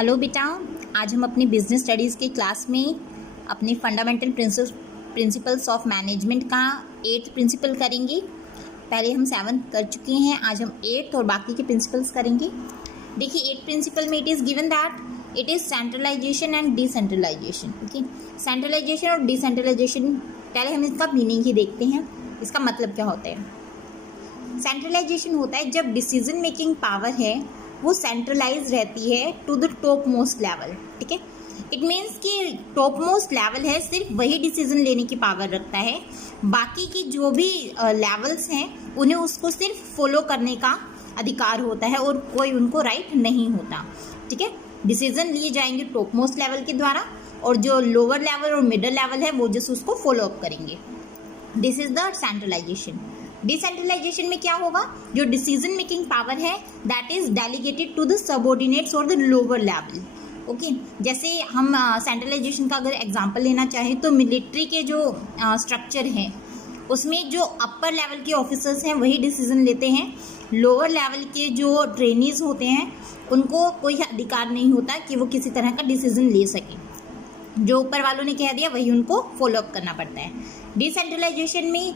Hello बेटा, आज हम अपनी बिजनेस स्टडीज़ की क्लास में अपने फंडामेंटल प्रिंसिपल्स ऑफ मैनेजमेंट का 8th प्रिंसिपल करेंगे। पहले हम 7th कर चुके हैं, आज हम 8th और बाकी के प्रिंसिपल्स करेंगे। देखिए 8th प्रिंसिपल में it is given that it is centralization and decentralization. Okay, centralization और डिसेंट्रलाइजेशन, पहले हम इसका मीनिंग ही देखते हैं, इसका मतलब क्या होता है। सेंट्रलाइजेशन होता है जब डिसीजन मेकिंग पावर है वो सेंट्रलाइज रहती है to the top most level. ठीक है, इट मीन्स कि टॉप मोस्ट लेवल है सिर्फ वही डिसीजन लेने की पावर रखता है, बाकी की जो भी लेवल्स हैं उन्हें उसको सिर्फ फॉलो करने का अधिकार होता है और कोई उनको राइट नहीं होता। ठीक है, डिसीजन लिए जाएंगे टॉप मोस्ट लेवल के द्वारा और जो लोअर लेवल और मिडल लेवल है वो जस्ट उसको फॉलो अप करेंगे। This is the centralization. Decentralization में क्या होगा, जो डिसीजन मेकिंग पावर है that is delegated to the subordinates और द लोअर लेवल। ओके, जैसे हम सेंट्रलाइजेशन का अगर एग्जांपल लेना चाहें तो मिलिट्री के जो स्ट्रक्चर है उसमें जो अपर लेवल के ऑफिसर्स हैं वही डिसीजन लेते हैं, लोअर लेवल के जो ट्रेनीज होते हैं उनको कोई अधिकार नहीं होता कि वो किसी तरह का डिसीजन ले सकें। जो ऊपर वालों ने कह दिया वही उनको फॉलो अप करना पड़ता है। डिसेंट्रलाइजेशन में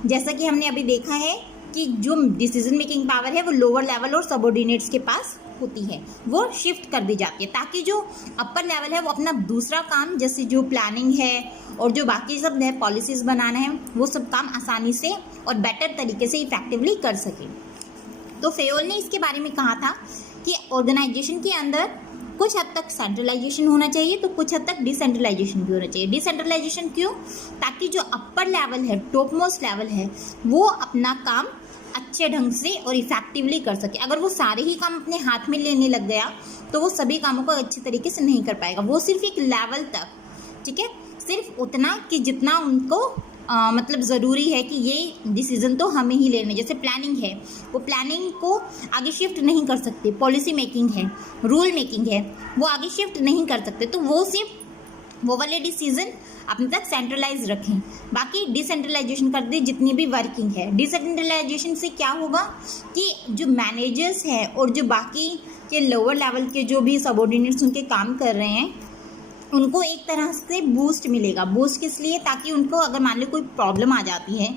जैसा कि हमने अभी देखा है कि जो डिसीजन मेकिंग पावर है वो लोअर लेवल और सबऑर्डिनेट्स के पास होती है, वो शिफ्ट कर दी जाती है ताकि जो अपर लेवल है वो अपना दूसरा काम जैसे जो प्लानिंग है और जो बाकी सब है पॉलिसीज़ बनाना है वो सब काम आसानी से और बेटर तरीके से इफेक्टिवली कर सके। तो फेयोल ने इसके बारे में कहा था कि ऑर्गेनाइजेशन के अंदर कुछ हद तक सेंट्रलाइजेशन होना चाहिए तो कुछ हद तक डिसेंट्रलाइजेशन भी होना चाहिए। डिसेंट्रलाइजेशन क्यों, ताकि जो अपर लेवल है टॉप मोस्ट लेवल है वो अपना काम अच्छे ढंग से और इफेक्टिवली कर सके। अगर वो सारे ही काम अपने हाथ में लेने लग गया तो वो सभी कामों को अच्छे तरीके से नहीं कर पाएगा। वो सिर्फ एक लेवल तक, ठीक है, सिर्फ उतना कि जितना उनको मतलब ज़रूरी है कि ये डिसीज़न तो हमें ही लेने, जैसे प्लानिंग है वो प्लानिंग को आगे शिफ्ट नहीं कर सकते, पॉलिसी मेकिंग है, रूल मेकिंग है, वो आगे शिफ्ट नहीं कर सकते, तो वो सिर्फ वो वाले डिसीज़न अपने तक सेंट्रलाइज रखें, बाकी डिसेंट्रलाइजेशन कर दे जितनी भी वर्किंग है। डिसेंट्रलाइजेशन से क्या होगा कि जो मैनेजर्स हैं और जो बाकी के लोअर लेवल के जो भी सबऑर्डिनेट्स उनके काम कर रहे हैं उनको एक तरह से बूस्ट मिलेगा। बूस्ट किस लिए, ताकि उनको अगर मान लो कोई प्रॉब्लम आ जाती है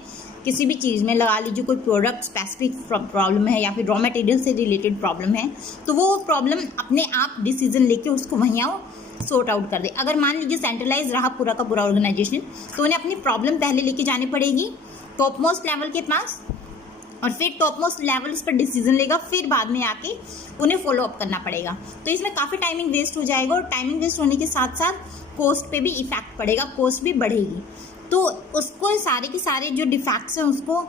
किसी भी चीज़ में, लगा लीजिए कोई प्रोडक्ट स्पेसिफिक प्रॉब्लम है या फिर रॉ मटेरियल से रिलेटेड प्रॉब्लम है, तो वो प्रॉब्लम अपने आप डिसीजन लेके उसको वहीं आओ सॉर्ट आउट कर दे। अगर मान लीजिए सेंट्रलाइज रहा पूरा का पूरा ऑर्गेनाइजेशन तो उन्हें अपनी प्रॉब्लम पहले लेके जानी पड़ेगी टॉप मोस्ट लेवल के पास और फिर टॉप मोस्ट लेवल इस पर डिसीजन लेगा, फिर बाद में आके उन्हें फॉलो अप करना पड़ेगा। तो इसमें काफ़ी टाइमिंग वेस्ट हो जाएगा और टाइमिंग वेस्ट होने के साथ साथ कॉस्ट पे भी इफेक्ट पड़ेगा, कॉस्ट भी बढ़ेगी। तो उसको सारे के सारे जो डिफेक्ट्स हैं उसको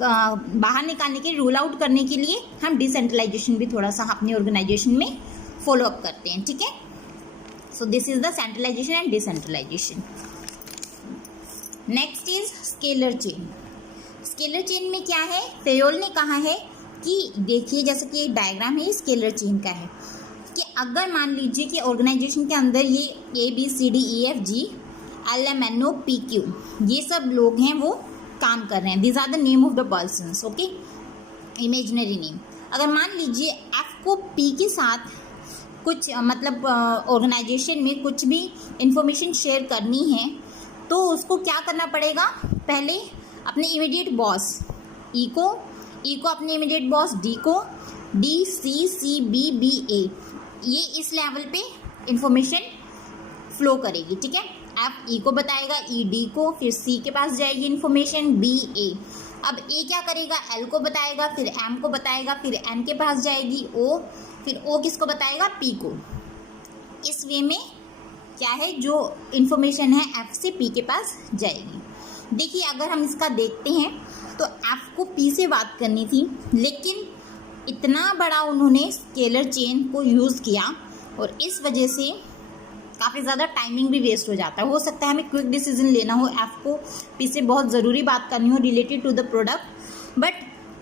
बाहर निकालने के, रूल आउट करने के लिए हम डिसेंट्रलाइजेशन भी थोड़ा सा अपने ऑर्गेनाइजेशन में फॉलो अप करते हैं। ठीक है, so this is the centralization and decentralization. Next is scalar chain. Scalar chain में क्या है, फेयोल ने कहा है कि देखिए जैसे कि डायग्राम है स्केलर चेन का है कि अगर मान लीजिए कि ऑर्गेनाइजेशन के अंदर ये ABCDEFG LMNO PQ ये सब लोग हैं वो काम कर रहे हैं, these are the name of the persons. Okay, imaginary name. अगर मान लीजिए F को P के साथ कुछ मतलब ऑर्गेनाइजेशन में कुछ भी इंफॉर्मेशन शेयर करनी है तो उसको क्या करना पड़ेगा, पहले अपने इमीडिएट बॉस ई को अपने इमीडिएट बॉस D को, DCCBBA ये इस लेवल पे इंफॉर्मेशन फ्लो करेगी। ठीक है, F E को बताएगा, E D को, फिर C के पास जाएगी इंफॉर्मेशन B A। अब A क्या करेगा, L को बताएगा, फिर M को बताएगा, फिर N के पास जाएगी O, फिर O किसको बताएगा, P को। इस वे में क्या है जो इंफॉर्मेशन है F से P के पास जाएगी। देखिए अगर हम इसका देखते हैं तो F को P से बात करनी थी लेकिन इतना बड़ा उन्होंने स्केलर चेन को यूज़ किया और इस वजह से काफ़ी ज़्यादा टाइमिंग भी वेस्ट हो जाता है। हो सकता है हमें क्विक डिसीजन लेना हो, F को P से बहुत ज़रूरी बात करनी हो related to the product, but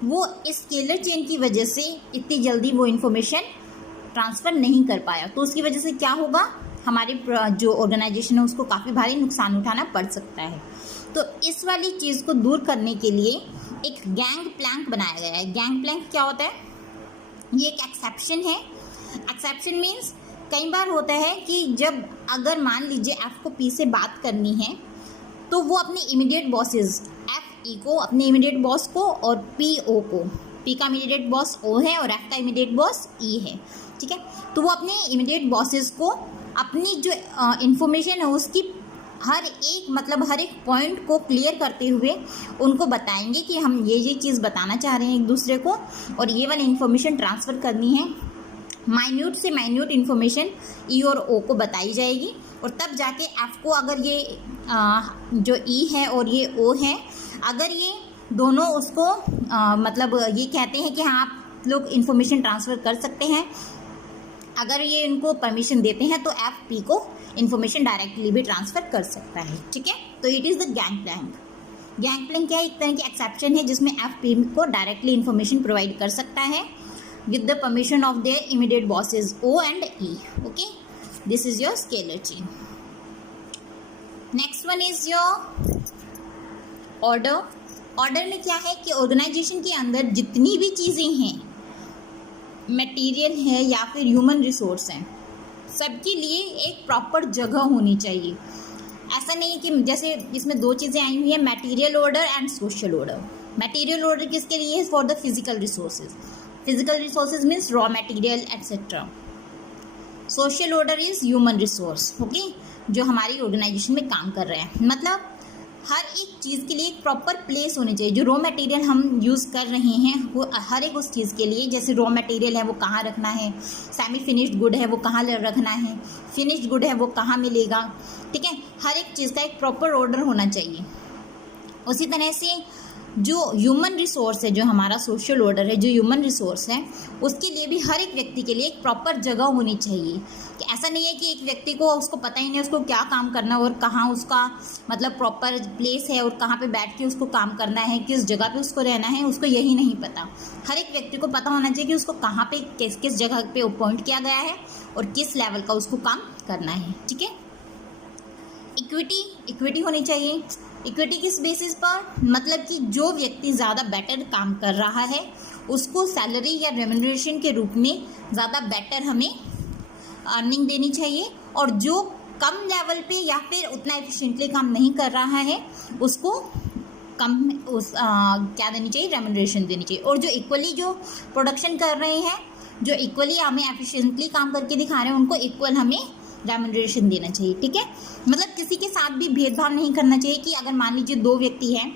वो इस स्केलर चेन की वजह से इतनी जल्दी वो इन्फॉर्मेशन ट्रांसफ़र नहीं कर पाया। तो उसकी वजह से क्या होगा, हमारी जो ऑर्गेनाइजेशन है उसको काफ़ी भारी नुकसान उठाना पड़ सकता है। तो इस वाली चीज़ को दूर करने के लिए एक गैंग प्लैंक बनाया गया है। गैंग प्लैंक क्या होता है, ये एक एक्सेप्शन है। एक्सेप्शन मीन्स कई बार होता है कि जब अगर मान लीजिए एफ को पी से बात करनी है तो वो अपने इमीडिएट बॉसेस एफ ई को, अपने इमीडिएट बॉस को, और पी ओ को, पी का इमीडिएट बॉस ओ है और एफ का इमीडिएट बॉस ई है, ठीक है। तो वो अपने इमीडिएट बॉसेस को अपनी जो इंफॉर्मेशन है उसकी हर एक पॉइंट को क्लियर करते हुए उनको बताएंगे कि हम ये चीज़ बताना चाह रहे हैं एक दूसरे को, और ये वाली इन्फॉर्मेशन ट्रांसफ़र करनी है। माइन्यूट से माइन्यूट इन्फॉर्मेशन ई और ओ को बताई जाएगी, और तब जाके एफ को, अगर ये जो ई है और ये ओ है, अगर ये दोनों उसको ये कहते हैं कि हाँ आप लोग इन्फॉर्मेशन ट्रांसफ़र कर सकते हैं, अगर ये इनको परमिशन देते हैं तो एफ पी को इन्फॉर्मेशन डायरेक्टली भी ट्रांसफ़र कर सकता है, ठीक है। तो इट इज़ द गैंगप्लैंक। गैंगप्लैंक क्या है? एक तरह की एक्सेप्शन है जिसमें एफ पी को डायरेक्टली इन्फॉर्मेशन प्रोवाइड कर सकता है with the permission of their immediate bosses O and E. Okay, this is your scalar chain. Next one is your order. Order में क्या है कि ऑर्गेनाइजेशन के अंदर जितनी भी चीज़ें हैं, मटेरियल है या फिर ह्यूमन रिसोर्स हैं, सबके लिए एक प्रॉपर जगह होनी चाहिए। ऐसा नहीं है कि जैसे इसमें दो चीज़ें आई हुई हैं, material order and social order. Material order किसके लिए है? For the physical resources. Physical resources means raw material etc. Social order is human resource, okay, जो हमारी ऑर्गेनाइजेशन में काम कर रहे हैं। मतलब हर एक चीज़ के लिए एक प्रॉपर प्लेस होनी चाहिए। जो रॉ मटेरियल हम यूज़ कर रहे हैं वो हर एक उस चीज़ के लिए, जैसे रॉ मटेरियल है वो कहाँ रखना है, सेमी फिनिश्ड गुड है वो कहाँ रखना है, फिनिश्ड गुड है वो कहाँ मिलेगा, ठीक है। हर एक चीज़ का एक प्रॉपर ऑर्डर होना चाहिए। उसी तरह से जो ह्यूमन रिसोर्स है, जो हमारा सोशल ऑर्डर है, जो ह्यूमन रिसोर्स है, उसके लिए भी हर एक व्यक्ति के लिए एक प्रॉपर जगह होनी चाहिए। कि ऐसा नहीं है कि एक व्यक्ति को उसको पता ही नहीं उसको क्या काम करना है और कहाँ उसका प्रॉपर प्लेस है और कहाँ पे बैठ के उसको काम करना है, किस जगह पे उसको रहना है, उसको यही नहीं पता। हर एक व्यक्ति को पता होना चाहिए कि उसको कहाँ पे किस किस जगह पे अपॉइंट किया गया है और किस लेवल का उसको काम करना है, ठीक है। इक्विटी होनी चाहिए। इक्विटी किस बेसिस पर? मतलब कि जो व्यक्ति ज़्यादा बेटर काम कर रहा है उसको सैलरी या रेम्यूनरेशन के रूप में ज़्यादा बेटर हमें अर्निंग देनी चाहिए, और जो कम लेवल पे या फिर उतना एफिशिएंटली काम नहीं कर रहा है उसको कम क्या देनी चाहिए? रेम्यूनरेशन देनी चाहिए। और जो इक्वली जो प्रोडक्शन कर रहे हैं, जो इक्वली हमें एफिशिएंटली काम करके दिखा रहे हैं, उनको इक्वल हमें रेम्यूनरेशन देना चाहिए, ठीक है। मतलब किसी के साथ भी भेदभाव नहीं करना चाहिए कि अगर मान लीजिए दो व्यक्ति हैं,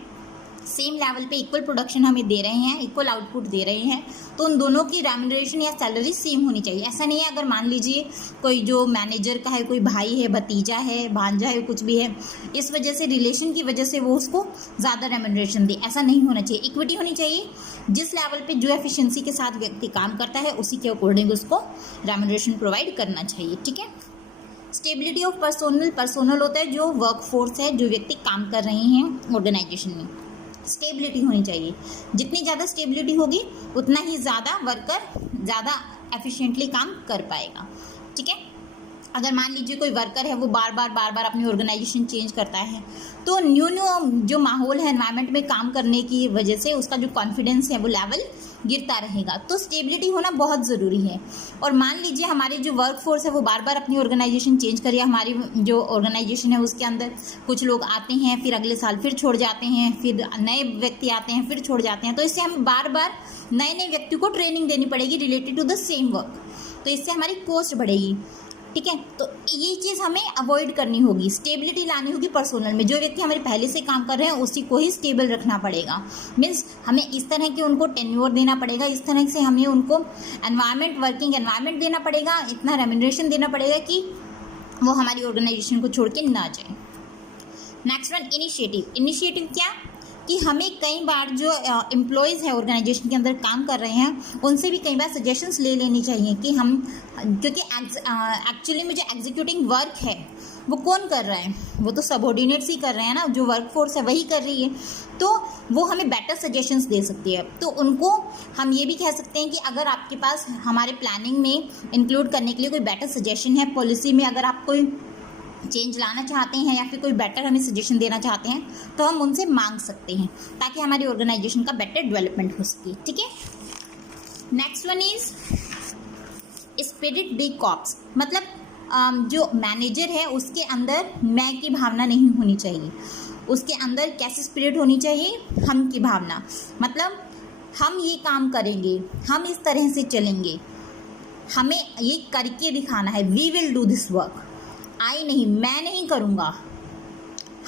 सेम लेवल पे इक्वल प्रोडक्शन हमें दे रहे हैं, इक्वल आउटपुट दे रहे हैं, तो उन दोनों की रेम्यूनरेशन या सैलरी सेम होनी चाहिए। ऐसा नहीं है अगर मान लीजिए कोई जो मैनेजर का है, कोई भाई है, भतीजा है, भांजा है, कुछ भी है, इस वजह से रिलेशन की वजह से वो उसको ज़्यादा रेम्यूनरेशन दे, ऐसा नहीं होना चाहिए। इक्विटी होनी चाहिए। जिस लेवल पे जो एफिशिएंसी के साथ व्यक्ति काम करता है उसी के अकॉर्डिंग उसको रेम्यूनरेशन प्रोवाइड करना चाहिए, ठीक है। स्टेबिलिटी ऑफ पर्सोनल होता है जो वर्क फोर्स है, जो व्यक्ति काम कर रहे हैं ऑर्गेनाइजेशन में, स्टेबिलिटी होनी चाहिए। जितनी ज़्यादा स्टेबिलिटी होगी उतना ही ज़्यादा वर्कर ज़्यादा एफिशिएंटली काम कर पाएगा, ठीक है। अगर मान लीजिए कोई वर्कर है वो बार बार अपनी ऑर्गेनाइजेशन चेंज करता है, तो न्यू जो माहौल है एनवायरनमेंट में काम करने की वजह से उसका जो कॉन्फिडेंस है वो लेवल गिरता रहेगा। तो स्टेबिलिटी होना बहुत ज़रूरी है। और मान लीजिए हमारी जो वर्क फोर्स है वो बार अपनी ऑर्गेनाइजेशन चेंज करिए, हमारी जो ऑर्गेनाइजेशन है उसके अंदर कुछ लोग आते हैं, फिर अगले साल फिर छोड़ जाते हैं, फिर नए व्यक्ति आते हैं, फिर छोड़ जाते हैं, तो इससे हम बार नए व्यक्ति को ट्रेनिंग देनी पड़ेगी related to the same work, तो इससे हमारी कॉस्ट बढ़ेगी, ठीक है। तो ये चीज़ हमें अवॉइड करनी होगी, स्टेबिलिटी लानी होगी पर्सोनल में। जो व्यक्ति हमारे पहले से काम कर रहे हैं उसी को ही स्टेबल रखना पड़ेगा। मीन्स हमें इस तरह के उनको टेन्योर देना पड़ेगा, इस तरह से हमें उनको वर्किंग एनवायरनमेंट देना पड़ेगा, इतना रेम्यूनरेशन देना पड़ेगा कि वो हमारी ऑर्गेनाइजेशन को छोड़ के ना जाए। नेक्स्ट वन, इनिशिएटिव क्या कि हमें कई बार जो एम्प्लॉयज़ है ऑर्गेनाइजेशन के अंदर काम कर रहे हैं उनसे भी कई बार सजेशंस ले लेनी चाहिए कि हम, क्योंकि एक्चुअली में जो एग्जीक्यूटिंग वर्क है वो कौन कर रहा है? वो तो सबऑर्डिनेट्स ही कर रहे हैं ना, जो वर्क फोर्स है वही कर रही है, तो वो हमें बेटर सजेशंस दे सकती है। तो उनको हम ये भी कह सकते हैं कि अगर आपके पास हमारे प्लानिंग में इंक्लूड करने के लिए कोई बेटर सजेशन है, पॉलिसी में अगर आप कोई चेंज लाना चाहते हैं या फिर कोई बेटर हमें सजेशन देना चाहते हैं, तो हम उनसे मांग सकते हैं ताकि हमारी ऑर्गेनाइजेशन का बेटर डेवलपमेंट हो सके, ठीक है। Next one is spirit the corps, मतलब जो मैनेजर है उसके अंदर मैं की भावना नहीं होनी चाहिए, उसके अंदर कैसी स्पिरिट होनी चाहिए, हम की भावना, मतलब हम ये काम करेंगे, हम इस तरह से चलेंगे, हमें ये करके दिखाना है, we will do this work, I नहीं, मैं नहीं करूँगा,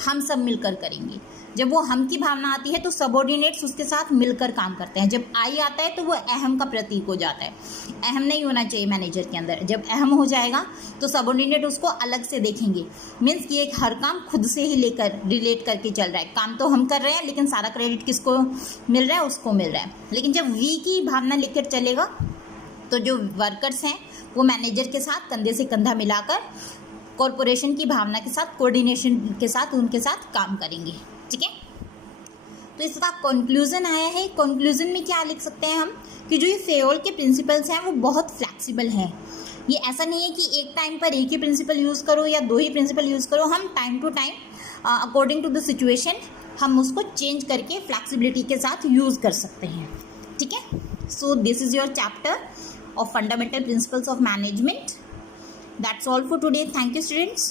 हम सब मिलकर करेंगे। जब वो हम की भावना आती है तो सबऑर्डिनेट्स उसके साथ मिलकर काम करते हैं। जब आई आता है तो वो अहम का प्रतीक हो जाता है, अहम नहीं होना चाहिए मैनेजर के अंदर। जब अहम हो जाएगा तो सबऑर्डिनेट उसको अलग से देखेंगे, मीन्स कि एक हर काम खुद से ही लेकर रिलेट करके चल रहा है, काम तो हम कर रहे हैं लेकिन सारा क्रेडिट किसको मिल रहा है, उसको मिल रहा है। लेकिन जब वी की भावना लेकर चलेगा तो जो वर्कर्स हैं वो मैनेजर के साथ कंधे से कंधा मिलाकर कॉरपोरेशन की भावना के साथ, कोऑर्डिनेशन के साथ उनके साथ काम करेंगे। ठीक है, तो इसका कंक्लूजन आया है। कंक्लूजन में क्या लिख सकते हैं हम कि जो ये फेयोल के प्रिंसिपल्स हैं वो बहुत फ्लैक्सिबल हैं। ये ऐसा नहीं है कि एक टाइम पर एक ही प्रिंसिपल यूज़ करो या दो ही प्रिंसिपल यूज़ करो, हम time to time according to the situation हम उसको चेंज करके फ्लैक्सिबिलिटी के साथ यूज़ कर सकते हैं। ठीक है, so this is your chapter of fundamental principles of management. That's all for today. Thank you, students.